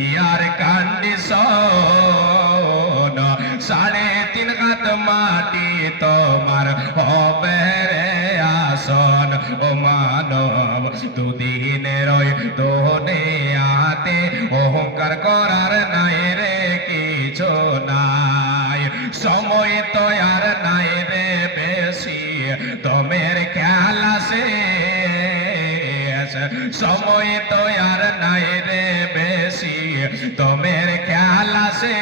ইয়ার condition সাড়ে তিন হাত মাটি তোমার হবে রে আসন ও মানব দুদিনের ওই দোনে আতে অহংকার করার নাই রে কিছু নাই সময় তো আর নাই রে বেশি তোমের খেয়াল আসে সময় তো আর নাই তোমের খেয়াল আসে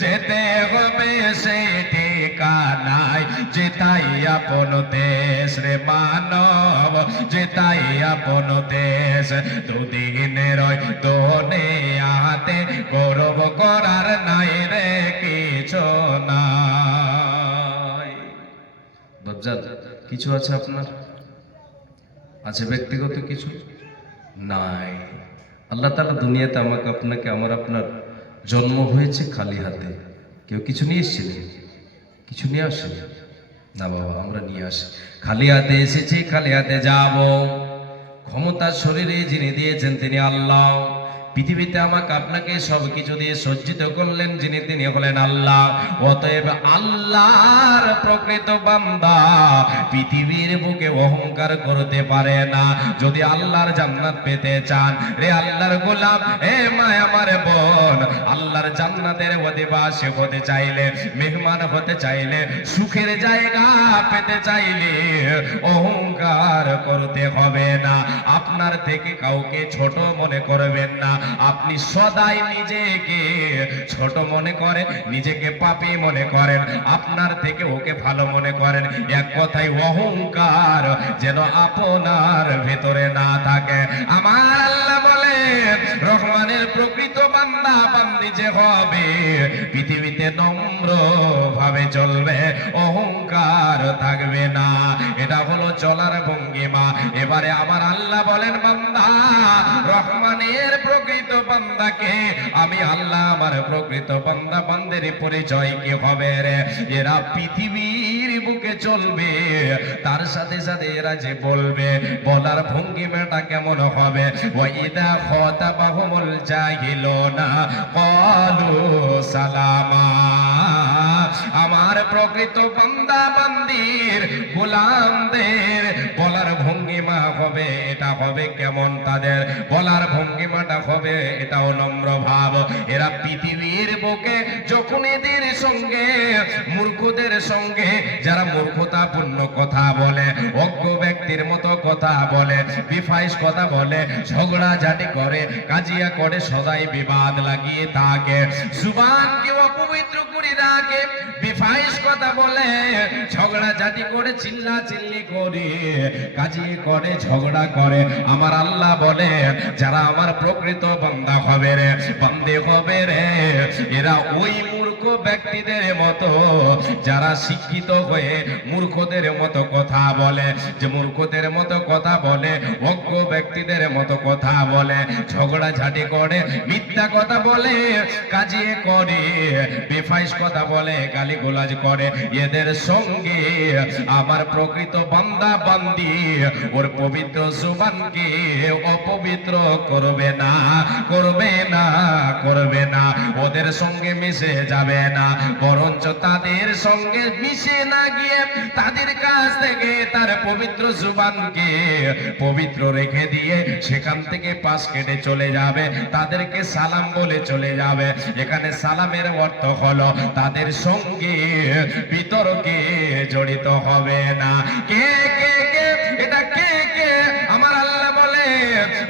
যেতে হবে সেই ঠিকানায় যেতাই আপন দেশ রে মানব, যেতাই আপন দেশ। দুদিনের ওই দোনে আহাতে গৌরব করার নাই রে কিছু বাবজাদ কিছু আছে আপনার? আছে ব্যক্তিগত কিছু? নাই। আল্লাহ তালা দুনিয়াতে আমাকে, আপনাকে, আমার আপনার জন্ম হয়েছে খালি হাতে। কেউ কিছু নিয়ে এসেছিলেন কিছু নিয়ে আসেন? না বাবা, আমরা নিয়ে আসি। খালি হাতে এসেছি, খালি হাতে যাব। ক্ষমতা শরীরে যিনি দিয়েছেন তিনি আল্লাহ। পৃথিবীতে আমাকে আপনাকে সব কিছু দিয়ে সজ্জিত করলেন, যিনি তিনি হলেন আল্লাহ। অতএব আল্লাহর প্রকৃত বান্দা পৃথিবীর বুকে অহংকার করতে পারে না। যদি আল্লাহর জান্নাত পেতে চান, রে আল্লাহর গোলাম, এ মা আমার বোন, আল্লাহর জান্নাতের অধিবাসী হতে চাইলে, মেহমান হতে চাইলে, সুখের জায়গা পেতে চাইলে অহংকার করতে হবে না। আপনার থেকে কাউকে ছোট মনে করবেন না। আপনি সদাই নিজেকে ছোট মনে করেন, নিজেকে পাপী মনে করেন, আপনার থেকে ওকে ভালো মনে করেন। এক কথায় অহংকার যেন আপনার ভেতরে না থাকে। আমার আল্লাহ বলে রহমানের প্রকৃত বান্দা বান্দি যে হবে, পৃথিবীতে নম্র ভাবে চলবে, অহংকার থাকবে না। এটা হলো চলার ভঙ্গিমা। এবারে আমার আল্লাহ বলেন, বান্দা, রহমানের প্রকৃত বান্দাকে, আমি আল্লাহ আমার প্রকৃত বান্দা, বান্দের পরিচয় কি হবে রে? এরা পৃথিবীর বুকে চলবে, তার সাথে সাথে এরা যে বলবে, বলার ভঙ্গিমাটা কেমন হবে? ওয়াইদা খতাবাহুমুল জাহিলুনা, ক্বালু সালামা। আমার প্রকৃত বান্দা, বান্দির, গোলামদের ভঙ্গিমা হবে, এটা হবে কেমন তাদের? বলার ভঙ্গিমাটা হবে, এটাও নম্র ভাব। এরা পৃথিবীর বুকে যখন এদের সঙ্গে, মূর্খদের সঙ্গে, যারা মূর্খতাপূর্ণ কথা বলে, অজ্ঞ ব্যক্তির মতো কথা বলে, বিফাইস কথা বলে, ঝগড়া ঝাটি করে, কাজিয়া করে, সদাই বিবাদ লাগিয়ে থাকে। জুবানকে অপবিত্র করে রাখে, বিফাইস কথা বলে, ঝগড়া ঝাটি করে চিল্লা চিল্লি করে, কাজিয়ে করে ঝগড়া করে। আমার আল্লাহ বলে যারা আমার প্রকৃত বান্দা হবে রে, বান্দে হবে রে। এরা ওই মূর্খ ব্যক্তিদের মতো, যারা শিক্ষিত হয়ে মূর্খদের মতো কথা বলে, যে মূর্খদের মতো কথা বলে, অজ্ঞ ব্যক্তিদের মতো কথা বলে, ঝগড়া ঝাঁটি করে, মিথ্যা কথা বলে কাজিয়ে করে, বেফাইস কথা বলে গালি গোলাজ করে, এদের সঙ্গে আমার প্রকৃত বান্দা বান্দি, ওর পবিত্র জুবানকে অপবিত্র করবে না করবে না করবে না, ওদের সঙ্গে মিশে যাবে। না। বরঞ্চ তাদের সঙ্গে মিশে না গিয়ে তাদের কাছ থেকে তার পবিত্র জুবানকে পবিত্র রেখে দিয়ে সেখান থেকে পাশ কেটে চলে যাবে। তাদেরকে সালাম বলে চলে যাবে। এখানে সালামের অর্থ হলো তাদের সঙ্গে বিতর্কে জড়িত হবে না। কে কে কে? এটা কে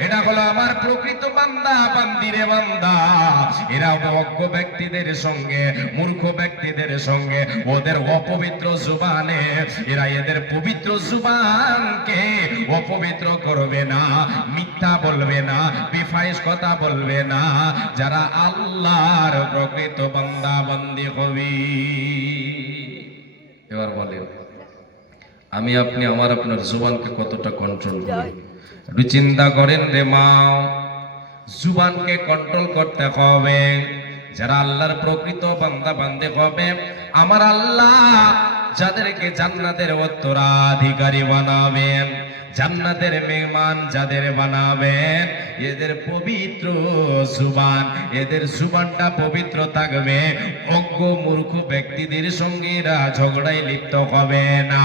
এটা হলো আমার প্রকৃত বান্দা, বান্দিরে বান্দা। এরা অজ্ঞ ব্যক্তিদের সঙ্গে, মূর্খ ব্যক্তিদের সঙ্গে, ওদের অপবিত্র জুবানে। এরা এদের পবিত্র জুবানকে অপবিত্র করবে না, মিথ্যা বলবে না বিফাইস কথা বলবে না। যারা আল্লাহর প্রকৃত বান্দা, বান্দি হবি। এবার বলেন, আমি আপনি, আমার আপনার জুবানকে কতটা কন্ট্রোল করি? একটু চিন্তা করেন রে মা জুবানকে কন্ট্রোল করতে হবে। যারা আল্লাহর প্রকৃত বান্দা, বান্দে হবে। আমার আল্লাহ যাদেরকে জান্নাতের উত্তরাধিকারী বানাবেন। জান্নাতের মেহমান যাদের বানাবেন, এদের পবিত্র জুবান, এদের জুবানটা পবিত্র থাকবে। অজ্ঞ মূর্খ ব্যক্তিদের সঙ্গে এরা ঝগড়ায় লিপ্ত হবে না।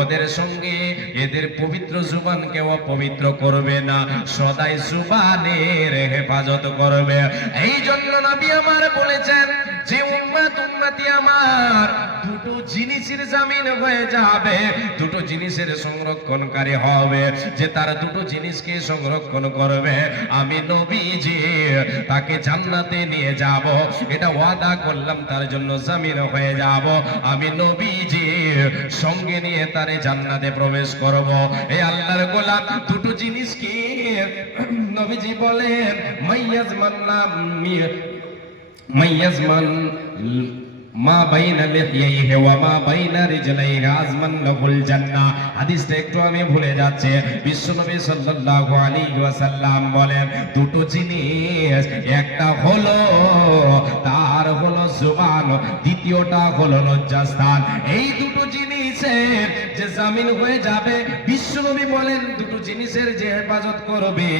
ওদের সঙ্গে এদের পবিত্র সুবান কেউ পবিত্র করবে না। সদাই জুবানের হেফাজত করবে। এই জন্য নবী আমার বলেছেন যে দুটো জিনিসের সংরক্ষণকারী হবে। যে তার দুটো জিনিসকে সংরক্ষণ করবে, আমি নবীজি, তাকে জান্নাতে নিয়ে যাব। এটা ওয়াদা করলাম, তার জন্য জামিন হয়ে যাব। আমি নবীজি, সঙ্গে নিয়ে তারে জান্নাতে প্রবেশ করব। এই আল্লাহর দুটো জিনিস কি নবীজি বলেন, মাইয়াজ মান্নাম মাইয়াজমান মা বাইনা হাদিসটা একটু আমি ভুলে যাচ্ছে। বিশ্বনবী সাল্লাল্লাহু আলাইহি ওয়াসাল্লাম বলেন, দুটো জিনিস, একটা হলো, তার হলো দ্বিতীয়টা হলো লজ্জাস্থান। এই দুটো জিনিসের যে জামিন হয়ে যাবে, বিশ্বনবী বলেন, দুটো জিনিসের যে হেফাজত করবে,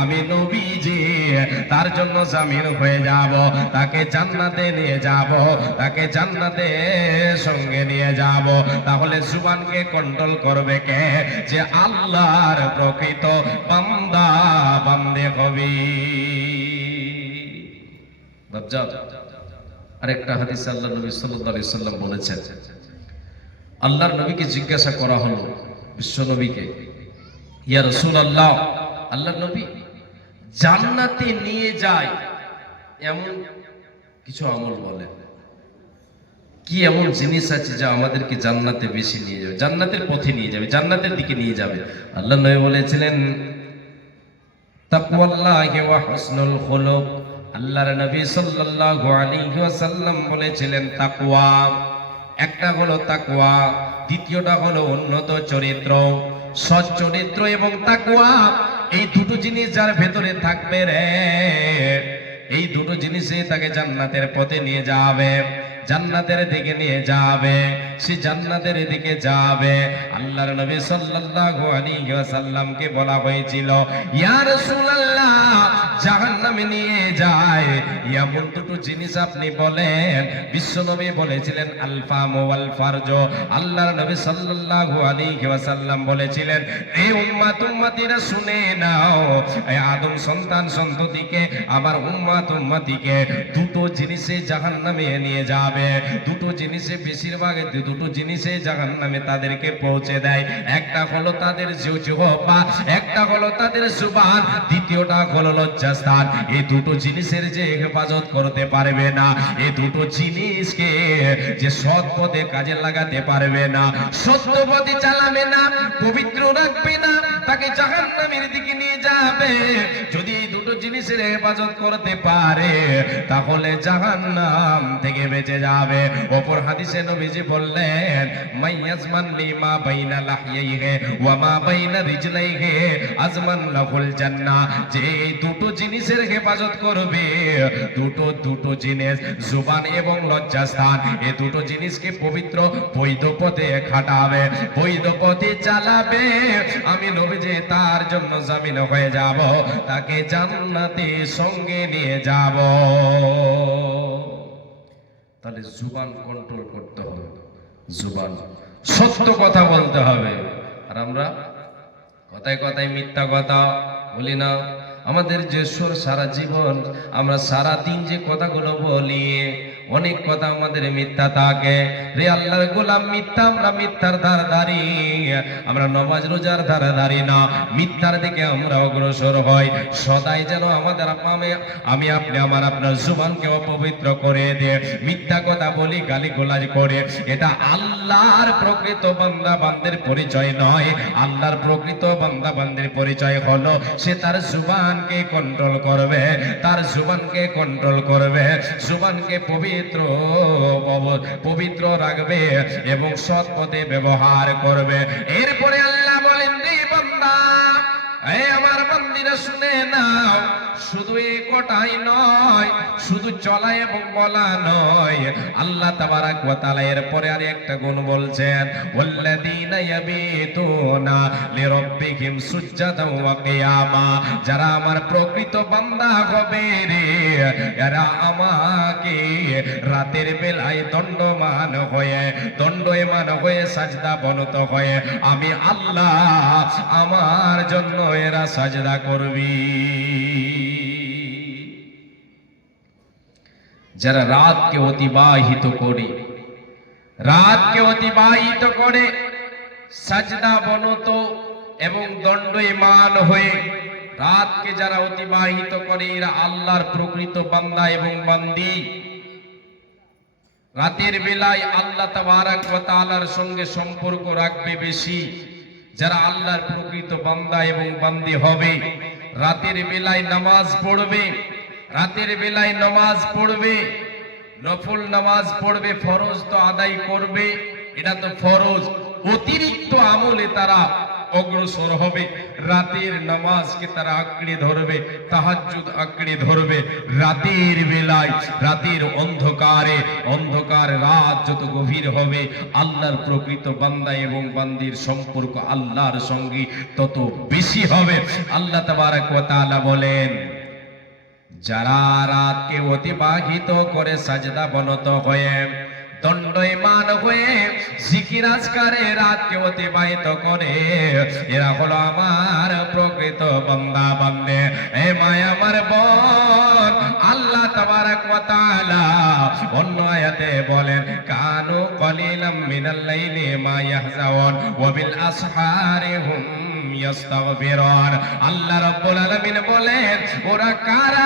আমি নবীজি, তার জন্য জামিন হয়ে যাব। তাকে জান্নাতে নিয়ে যাব, তাকে জান্নাতে সঙ্গে নিয়ে যাব। তাহলে জুবানকে কন্ট্রোল করবে কে? যে আল্লাহর প্রকৃত বান্দা, বান্দে কবি। আরেকটা হাদিস আল্লাহ নবী সাল্লাল্লাহু আলাইহি সাল্লাম বলেছেন। আল্লাহর নবীকে জিজ্ঞাসা করা হলো বিশ্ব নবীকে, ইয়া রাসূলুল্লাহ, আল্লাহর নবী, জান্নাতে নিয়ে যায় এমন কিছু আমল বলেন। কি এমন জিনিস আছে যা আমাদেরকে জান্নাতে বেশি নিয়ে যাবে, জান্নাতের পথে নিয়ে যাবে, জান্নাতের দিকে নিয়ে যাবে? আল্লাহ নবী বলেছিলেন আল্লাহর নবী সাল্লাল্লাহু আলাইহি ওয়াসাল্লাম বলেছিলেন, তাকওয়া। একটা হলো তাকওয়া, দ্বিতীয়টা হলো উন্নত চরিত্র। সৎ চরিত্র এবং তাকওয়া, এই দুটো জিনিস যার ভেতরে থাকবে রে। এই দুটো জিনিসে তাকে জান্নাতের পথে নিয়ে যাবে, জান্নাতের দিকে নিয়ে যাবে, সে জান্নাতের দিকে যাবে। আল্লাহর নবী সাল্লাল্লাহু আলাইহি ওয়াসাল্লামকে বলা হয়েছিল, ইয়া রাসূলুল্লাহ, জাহান্নামে নিয়ে যায় এমন দুটো জিনিস আপনি বলেন। বিশ্বনবী বলেছিলেন, আলফাম ওয়াল ফারজ। আল্লাহর নবী সাল্লাল্লাহু আলাইহি ওয়াসাল্লাম বলেছিলেন, এ উম্মাত, উম্মতিরা শুনে নাও। আদম সন্তান সন্ততিকে, আমার উম্মাত, উম্মতিকে দুটো জিনিসে জাহান্নামে নিয়ে যাবে। দুটো জিনিসে বেশিরভাগ, দুটো জিনিসে জাহান্নামে তাদেরকে পৌঁছে দেয়। একটা হলো তাদের জিহ্বা একটা হলো তাদের জুবান, দ্বিতীয়টা হলো লজ্জাস্থান। এই দুটো জিনিসের যে হেফাজত করতে পারবে না। এ দুটো জিনিসকে যে সৎ পথে কাজে লাগাতে পারবে না। সত্য পথে চালাবে না, পবিত্র রাখবে না তাকে জাহান্নামের দিকে নিয়ে যাবে। যদি দুটো জিনিসের হেফাজত করতে পারে, তাহলে জাহান্নাম থেকে বেঁচে যাবে। অপর হাদিসে নবীজি বললেন মাইয়াজমান লিমা বাইনা বাইনা আজমান লাহুল যে দুটো জিনিসের হেফাজত করবে, দুটো দুটো জিনিস, জুবান এবং লজ্জাস্থান এই দুটো জিনিসকে পবিত্র বৈধ পথে খাটাবে, বৈধ পথে চালাবে। আমি নবীজি তার জন্য জামিন হয়ে যাব, তাকে জান্নাতে সঙ্গে নিয়ে যাব। তাহলে জুবান কন্ট্রোল করতে হবে, জুবান। সত্য কথা বলতে হবে। আর আমরা কথায় কথায় মিথ্যা কথা বলি না। আমাদের যে সুর সারা জীবন, আমরা সারা দিন যে কথাগুলো বলি অনেক কথা আমাদের মিথ্যা থাকে। রে আল্লাহর গোলাম, মিথ্যা আমরা মিথ্যার ধার ধারি। আমরা নমাজ রোজার ধারে ধারি না। মিথ্যার দিকে আমরা অগ্রসর হই। সদাই যেন আমাদের আমি আমি আপনি আমার আপনার জুবানকে অপবিত্র করে দিয়ে মিথ্যা কথা বলি, গালি গোলাজ করে। এটা আল্লাহর প্রকৃত বান্দা বান্দের পরিচয় নয়। আল্লাহর প্রকৃত বান্দা বান্দের পরিচয় হলো, সে তার জুবানকে কন্ট্রোল করবে, তার জুবানকে কন্ট্রোল করবে। জুবানকে পবিত্র পবিত্র পবিত্র রাখবে এবং সৎ পথে ব্যবহার করবে। এরপরে আল্লাহ বলেন এই আমার মন্দিরে শুনে নাও শুধু এই কটাই নয়, শুধু চলা এবং বলা নয়। আল্লাহ তাবারাক ওয়া তাআলা এর পরে আর একটা গুণ বলছেন, ওয়াল্লাযীনা ইয়াবিতুনা লিরাব্বিহিম সুজদান ওয়া কিয়ামা। যারা আমার প্রকৃত বান্দা হবে রে, এরা আমাকে রাতের বেলায় দণ্ডমান হয়ে, দণ্ডয়মান হয়ে সাজদা বনত হয়ে, আমি আল্লাহ আমার জন্য এরা সাজদা করবি। যারা রাতকে অতিবাহিত করে, রাতকে অতিবাহিত করে, সাজদা বনত এবং দণ্ডয়মান হয়ে রাতকে যারা অতিবাহিত করে, এরা আল্লাহর প্রকৃত বান্দা এবং বান্দি। রাতের বেলায় আল্লাহ ওয়া সঙ্গে সম্পর্ক রাখবে বেশি, যারা আল্লাহর প্রকৃত বান্দা এবং বান্দি হবে। রাতের বেলায় নামাজ পড়বে রাতের বেলায় নামাজ পড়বে, নফল নামাজ পড়বে, ফরজ তো আদায় করবে, এটা তো ফরজ। অতিরিক্ত আমলে তারা অগ্রসর হবে, রাতের নামাজকে তারা আঁকড়ে ধরবে, তাহাজ্জুদ আঁকড়ে ধরবে। রাতের বেলায়, রাতের অন্ধকারে, অন্ধকার রাত যত গভীর হবে, আল্লাহর প্রকৃত বান্দা এবং বান্দির সম্পর্ক আল্লাহর সঙ্গে তত বেশি হবে। আল্লাহ তাবারাক বলেন যারা রাতকে অতিবাহিত করে সাজদা বনত হয়ে দণ্ডয়মান হয়ে জিকির আজকারে রাতকে অতিবাহিত করে, এরা হলো আমার প্রকৃত বান্দা, বান্দে। এ মায় আমার বোন, আল্লাহ তাবারাক ওয়া তাআলা অন্য আয়াতে বলেন, কানু কলিলাম মিনাল লাইলি মা ইয়াহজাউন ওয়া বিল আসহারি হুম আল্লাহ রাব্বুল বলেন, ওরা কারা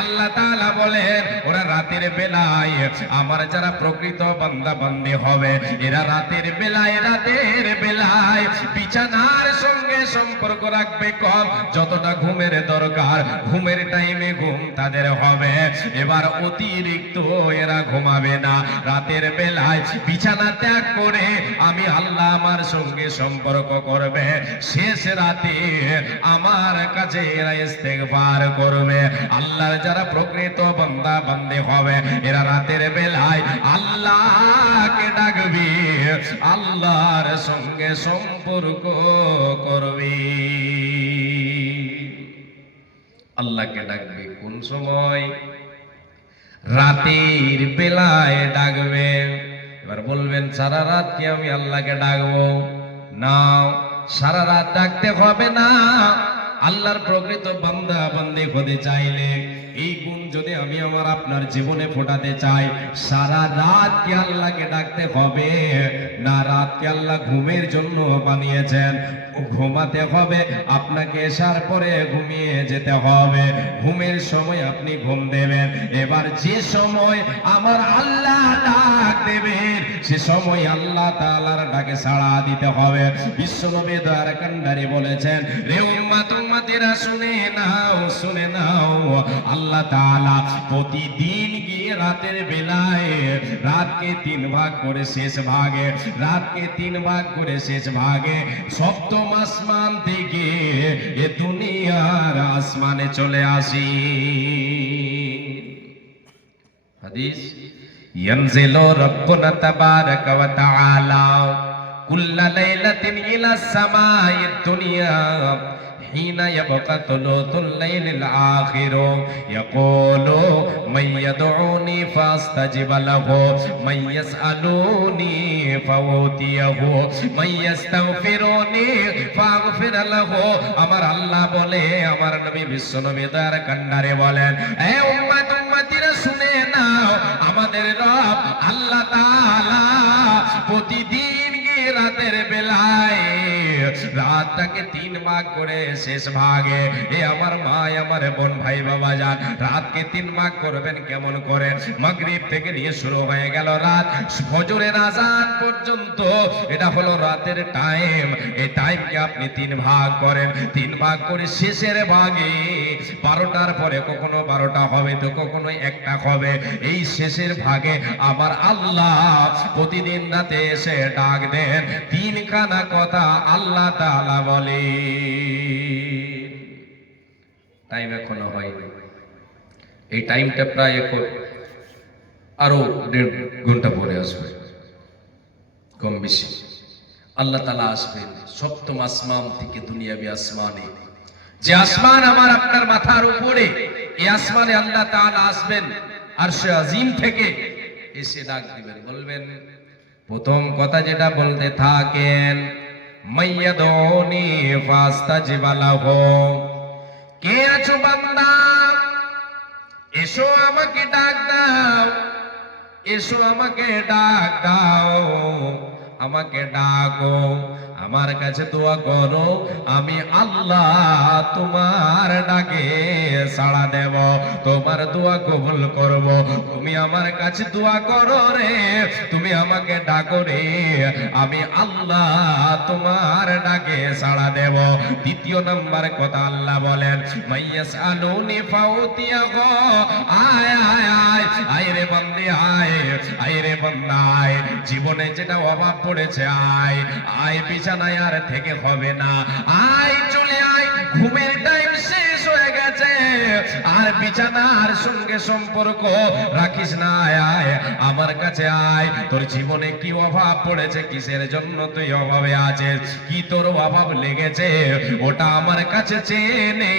আল্লাহ তাআলা বলেন, ওরা রাতের বেলায় আমার যারা প্রকৃত বান্দা বান্দি হবে, এরা রাতের বেলায় রাতের বেলায় বিছানার সঙ্গে সম্পর্ক রাখবে কম। যতটা ঘুমের দরকার, ঘুমের টাইমে ঘুম তাদের হবে। এবার অতিরিক্ত এরা ঘুমাবে না। রাতের বেলায় বিছানা ত্যাগ করে আমি আল্লাহ আমার সঙ্গে সম্পর্ক করবে। শেষ রাতে আমার কাছে এরা ইস্তেগফার করবে। আল্লাহর যারা প্রকৃত বান্দা, বান্দে হবে, এরা রাতের বেলায় আল্লাহকে ডাকবি, আল্লাহর সঙ্গে সম্পর্ক করবি। আল্লাহকে ডাকবে কোন সময়? রাতের বেলায় ডাকবে। এবার বলবেন, সারা রাত কি আমি আল্লাহকে ডাকবো। না সারা রাত ডাকতে হবে না। আল্লাহর প্রকৃত বান্দা, বান্দি হতে চাইলে এই গুণ যদি আমি আমার আপনার জীবনে ফোটাতে চাই, সারা রাত কি আল্লাহকে ডাকতে হবে? না রাতকে আল্লাহ ঘুমের জন্য বানিয়েছেন? ঘুমাতে হবে, আপনাকে এসার পরে ঘুমিয়ে যেতে হবে। ঘুমের সময় আপনি ঘুম দেবেন। এবার যে সময় আমার আল্লাহ ডাক দেবেন, সে সময় আল্লাহ তাআলার ডাকে সাড়া দিতে হবে। বিশ্বনবী দয়ার কান্ডারি বলেছেন, রে উম্মাত উম্মাতিরা শুনে নাও শুনে নাও আল্লাহ তাআলা প্রতিদিন গিয়ে রাতের বেলায় রাতকে তিন ভাগ করে শেষ ভাগে রাতকে তিন ভাগ করে শেষ ভাগে সপ্তম আসমান থেকে এ দুনিয়ার আসমানে চলে আসি হাদিস ينزل ربنا تبارك وتعالى كل ليلة إلى السماء الدنيا حين يبقى ثلث الليل الآخر يقول من يدعوني فاستجب له من يسألوني فأوتيه من يستغفرني فاغفر له আমার আল্লাহ বলে আমার নবী বিশ্ব নবী দয়ার কান্ডারে বলেন এ উম্মত উম্মতিরা শুনে নাও আমাদের রব আল্লাহ তাআলা প্রতিদিন গিয়ে রাতের বেলায় রাতটাকে তিন ভাগ করে শেষ ভাগে। এ আমার মা আমার বোন, ভাই, বাবা যান। রাতকে তিন ভাগ করবেন কেমন করে? মাগরিব থেকে নিয়ে শুরু হয়ে গেল রাত। ফজরের আজান পর্যন্ত এটা হলো রাতের টাইম এই টাইমকে আপনি তিন ভাগ করেন। তিন ভাগ করে শেষের ভাগে বারোটার পরে কখনো বারোটা হবে তো কখনো একটা হবে। এই শেষের ভাগে আমার আল্লাহ প্রতিদিন রাতে এসে ডাক দেন। তিনখানা কথা আল্লাহ তাআলা বলে টাইম এখনও হয়নি। এই টাইমটা প্রায় এখন আরও দেড় ঘণ্টা পরে আসবে। কম বেশি। আল্লাহ তালা আসবেন সপ্তম আসমান থেকে দুনিয়াবি আসমানে। যে আসমান আমার আপনার মাথার উপরে, এই আসমানে আল্লাহ তাআলা আসবেন। আর সে আজিম থেকে এসে ডাক দিবেন। বলবেন, প্রথম কথা যেটা বলতে থাকেন মাইয়াদনি ফাস্তাজিবালাহ কে আছো বান্দা? এসো আমাকে ডাক দাও। এসো আমাকে ডাক দাও। আমাকে ডাকো। আমার কাছে দোয়া করো, আমি আল্লাহ তোমার ডাকে সাড়া দেব, তোমার দোয়া কবুল করব। তুমি আমার কাছে দোয়া করো রে, তুমি আমাকে ডাকো রে, আমি আল্লাহ তোমার ডাকে সাড়া দেব। দ্বিতীয় নাম্বার কথা আল্লাহ বলেন, মাইয়াস আলুনি ফাউতিয়া গো আয় আয় আয় আয় রে বন্দে, আয় আয় রে বন্দা, আয়। জীবনে যেটা অভাব পড়েছে, আয় আয় বিছানায় আর থেকে হবে না। আয় চলে আয় ঘুমের টাইম শেষ। আর বিছানার সঙ্গে সম্পর্ক রাখিস না, আয় আমার কাছে আয়। তোর জীবনে কি অভাব পড়েছে? কিসের জন্য তুই অভাবে আছিস? কি তোর অভাব লেগেছে? ওটা আমার কাছে চেয়ে নে।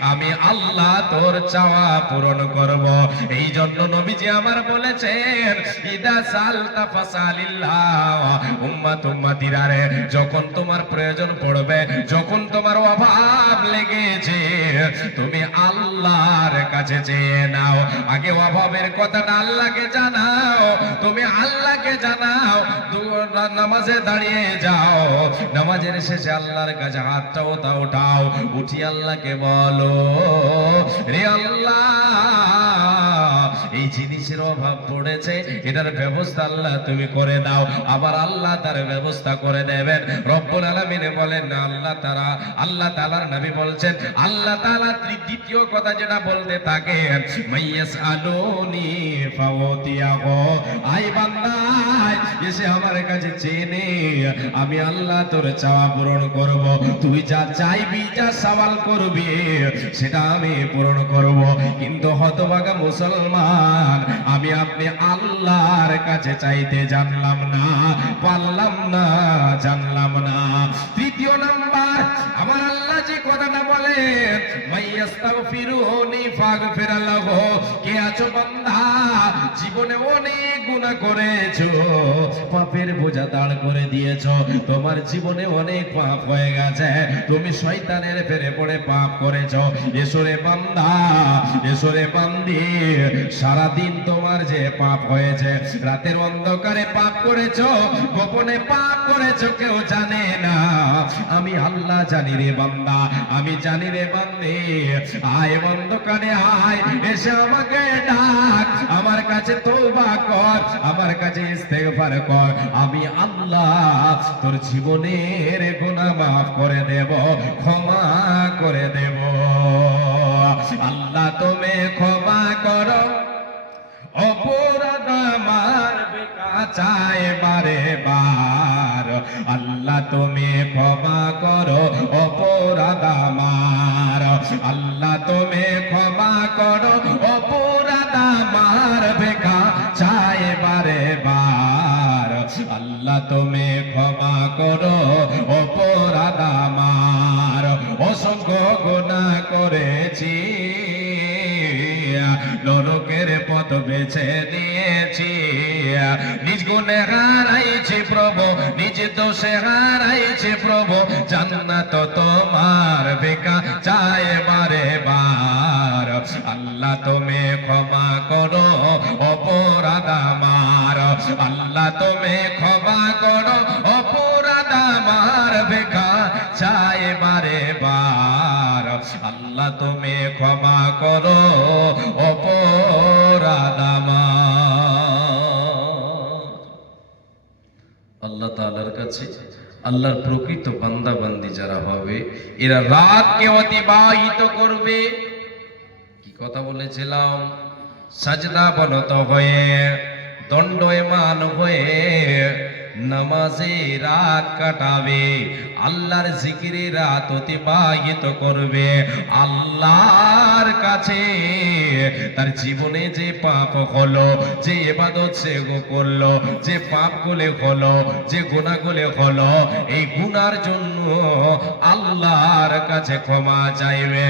আমি আল্লাহ তোর চাওয়া পূরণ করব। এই জন্য নবীজি আমার বলেছেন, ইদা সালতা ফাসালিল্লাহ, উম্মাত উম্মাতিরা রে যখন তোমার প্রয়োজন পড়বে, যখন তোমার অভাব লেগেছে, তুমি আল্লাহর কাছে চেয়ে নাও। আগে অভাবের কথাটা আল্লাহকে জানাও। তুমি আল্লাহকে জানাও। নামাজে দাঁড়িয়ে যাও। নামাজের শেষে আল্লাহর কাছে হাতটা ওটা উঠাও। উঠি আল্লাহকে বলো, রে আল্লাহ এই জিনিসের অভাব পড়েছে, এটার ব্যবস্থা আল্লাহ তুমি করে দাও। আবার আল্লাহ তার ব্যবস্থা করে দেবেন। রব্বুল আলামিন বলেন না আল্লাহ তারা আল্লাহ তাআলার নবী বলছেন, আল্লাহ ত্রি- দ্বিতীয় কথা যেটা বলতে থাকে এসে আমার কাছে চেনে, আমি আল্লাহ তোর চাওয়া পূরণ করব। তুই যা চাইবি, যা সওয়াল করবি, সেটা আমি পূরণ করব। কিন্তু হতভাগা মুসলমান আমি আপনি আল্লাহর কাছে চাইতে জানলাম না পারলাম না জানলাম না। তৃতীয় নাম্বার আমার যে কথাটা বলে মাইয়াস্তাগফিরুনি কে জীবনে পাপের বোঝা দাঁড় করে তোমার জীবনে অনেক পাপ হয়ে গেছে, তুমি ফেরে পড়ে পাপ এসরে এসরে বান্দি, সারাদিন তোমার যে পাপ হয়েছে, রাতের অন্ধকারে পাপ করেছ, গোপনে পাপ করেছ, কেউ জানে না, আমি আল্লাহ জানি রে বান্দা আমি জানি রে বান্দে আয় অন্ধকারে আয়, এসে আমাকে ডাক, আমার কাছে তওবা কর, আমার কাছে ইস্তেগফার কর, আমি আল্লাহ তোর জীবনের গুনাহ মাফ করে দেব, ক্ষমা করে দেব। আল্লাহ তুমি ক্ষমা করো, অপরাধ আমার কাচায় বারে বার। আল্লাহ তুমি ক্ষমা করো, অপরাধ আমার। আল্লাহ, তুমি ক্ষমা করো, অপরাধ আমার। বেকা চায় বারে বার। আল্লাহ, তুমি ক্ষমা করো, অপরাধ আমার। অসংখ্য গুণা করেছি। নরকের পথ বেছে নিয়েছি। নিজ গুণে হারাইছি প্রভু, নিজ দোষে হারাইছি প্রভু। জান্নাত তোমার বেকা চায় বারে বার। আল্লাহ তুমি ক্ষমা করো, অপরাধ আমার। আল্লাহ তুমি ক্ষমা করো, অপরাধ আমার। বেকা চায় বারে বার। আল্লাহ তুমি ক্ষমা করো আল্লাহ তাআলার কাছে আল্লাহর প্রকৃত বান্দা বান্দি যারা হবে, এরা রাতকে অতিবাহিত করবে। কি কথা বলেছিলাম? সাজদা বনত হয়ে দণ্ডয়মান হয়ে নামাজে রাত কাটাবে, আল্লাহর জিকিরে রাত অতিবাহিত করবে। আল্লাহর কাছে তার জীবনে যে পাপ হলো, যে এবাদত সে করল, যে পাপ গুলে হলো, যে গুণা গুলে হলো, এই গুনার জন্য আল্লাহর কাছে ক্ষমা চাইবে।